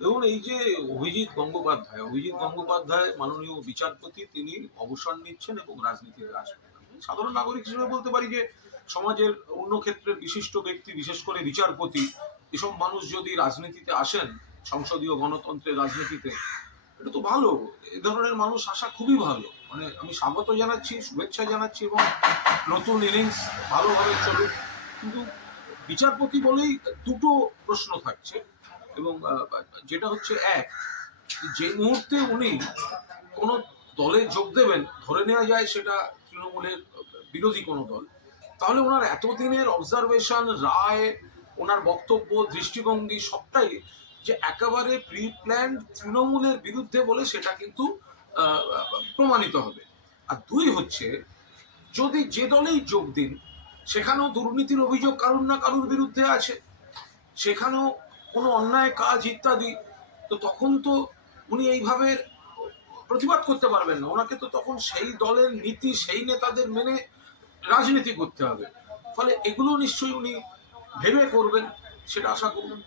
দেখুন, এই যে অভিজিৎ গঙ্গোপাধ্যায় অভিজিৎ গঙ্গোপাধ্যায় মাননীয় বিচারপতি, তিনি অবসর নিচ্ছেন এবং রাজনীতিতে আসবেন সাধারণ নাগরিক হিসেবে বলতে পারি যে, সমাজের অন্য ক্ষেত্রের বিশিষ্ট ব্যক্তি, বিশেষ করে বিচারপতি, এসব মানুষ যদি রাজনীতিতে আসেন, সংসদীয় গণতন্ত্রের রাজনীতিতে, এটা তো ভালো। এ ধরনের মানুষ আসা খুবই ভালো। মানে আমি স্বাগত জানাচ্ছি, শুভেচ্ছা জানাচ্ছি এবং নতুন ইনিংস ভালোভাবে চলুক। কিন্তু বিচারপতি বলেই দুটো প্রশ্ন থাকছে। এবং যেটা হচ্ছে এক, যে মুহূর্তে উনি কোনো দলে যোগ দেবেন, ধরে নেওয়া যায় সেটা তৃণমূলের বিরোধী কোনো দল, তাহলে ওনার এতদিনের অবজারভেশন রায়, ওনার বক্তব্য, দৃষ্টিভঙ্গি সবটাই যে একেবারে প্রি প্ল্যান তৃণমূলের বিরুদ্ধে বলে সেটা কিন্তু প্রমাণিত হবে। আর দুই হচ্ছে, যদি যে দলেই যোগ দিন, সেখানেও দুর্নীতির অভিযোগ কারুর না কারুর বিরুদ্ধে আছে। সেখানেও কোনো অন্যায় কাজ ইত্যাদি, তো তখন তো উনি এইভাবে প্রতিবাদ করতে পারবেন না। ওনাকে তো তখন সেই দলের নীতি, সেই নেতাদের মেনে রাজনীতি করতে হবে। ফলে এগুলো নিশ্চয়ই উনি ভেবে করবেন, সেটা আশা করুন।